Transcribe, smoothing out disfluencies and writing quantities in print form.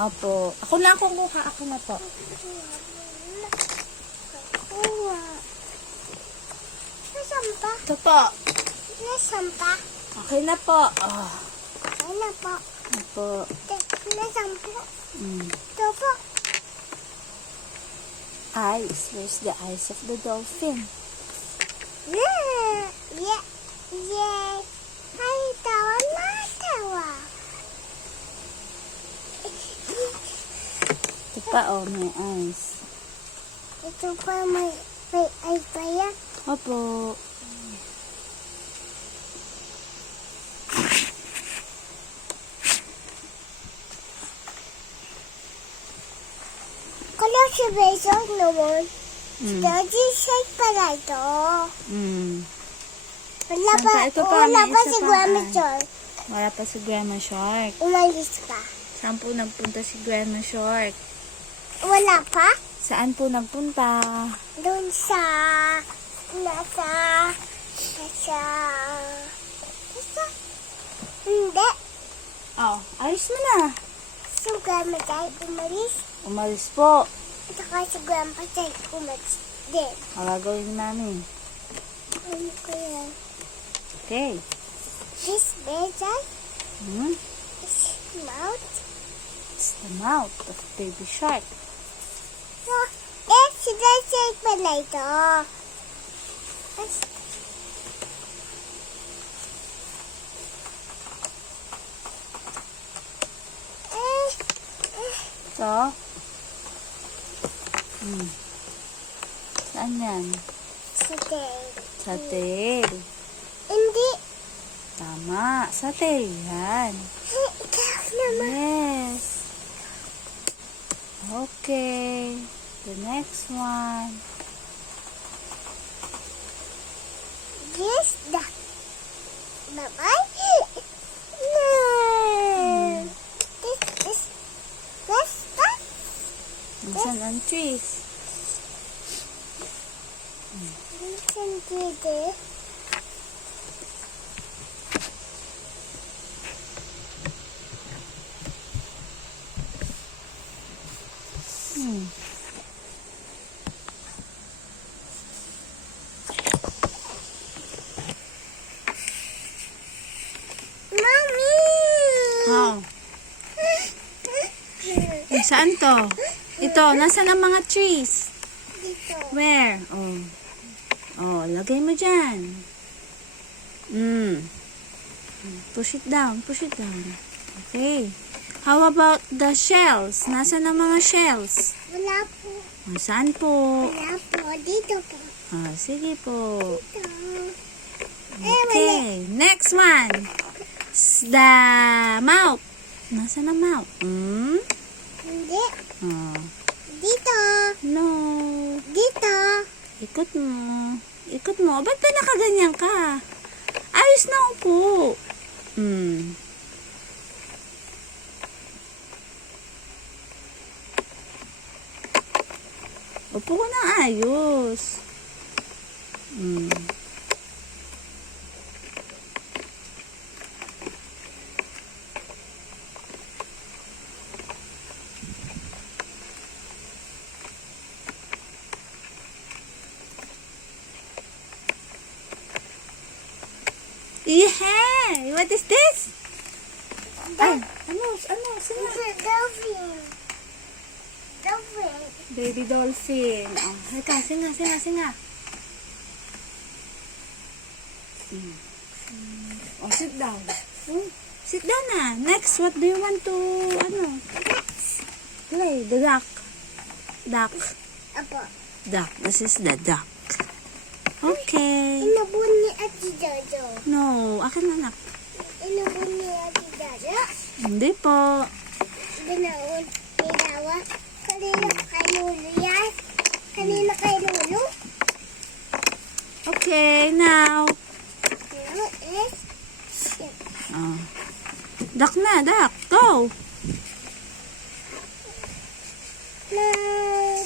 Opo. Ako na kumuha. Ako na po. Nasaan pa? Ito po. Nasaan pa? Okay na po. Oh. Ay na po. Opo. Nasaan po? Mm. Ito po. Eyes. Where's the eyes of the dolphin? Yeah. Yeah. Yeah. Ay, tawa na tawa. Ito pa, oh, may eyes. Ito pa may ay pa yan. Opo. Kalau si Besok naman. Mm. Daddy shake pala ito. Mm. Wala Saan pa, pa? Ito pa, wala may pa isa si pa, Grandma ah. Joy. Wala pa si Grandma Shark. Umalis pa. Saan po nagpunta si Grandma Shark? Wala pa? Saan po nagpunta? Doon sa... Nasa... Hindi. Oh, ayos mo na. Si Grandma Joy umalis. Umalis po. At saka si Grandpa Joy umalis din. Ang gagawin namin. Ano ko yan? Okay. This Joy Hmm? is mouth. It's the mouth of baby shark. So, si shake pala ito. So, saan yan? Sa tail. Sa tail. Hindi. Tama. Sa tail yan. Ikaw naman. Yes. Okay. The next one. Yes, da. Bye-bye. No. This, that. Minsan ang trees. Listen to this. Hmm. Mommy. Oh. Saan to? Ito, nasaan ang mga trees? Dito. Where? Oh. Oh, lagay mo dyan. Push it down, push it down. Okay. How about the shells? Nasaan ang mga shells? Wala po. Oh, saan po? Wala po. Dito po. Ah, sige po. Dito. Okay, next one. The mouth. Nasaan ang mouth? Hindi. Oh. Dito. No. Dito. Ikot mo. Ikot mo. Ba't ba nakaganyan ka? Ayos na upo. Upo ko na ayos. Yeah! What is this? Ay, ano? Sino? Dolphin. Dolphin. Baby dolphin. Oh, halika, singa. Oh, sit down. Sit down na. Next, what do you want to, play? The duck. Duck. Apo. Duck. This is the duck. Okay. Inabun ni Ate Jojo. No, akin na anak. Inabun ni Ate Jojo. Hindi po. Binaon ni Lawa. Kanina kay Lulu yan. Kanina kay Lulu. Okay, now. Now is... Oh. Duck na, duck. Go. Now...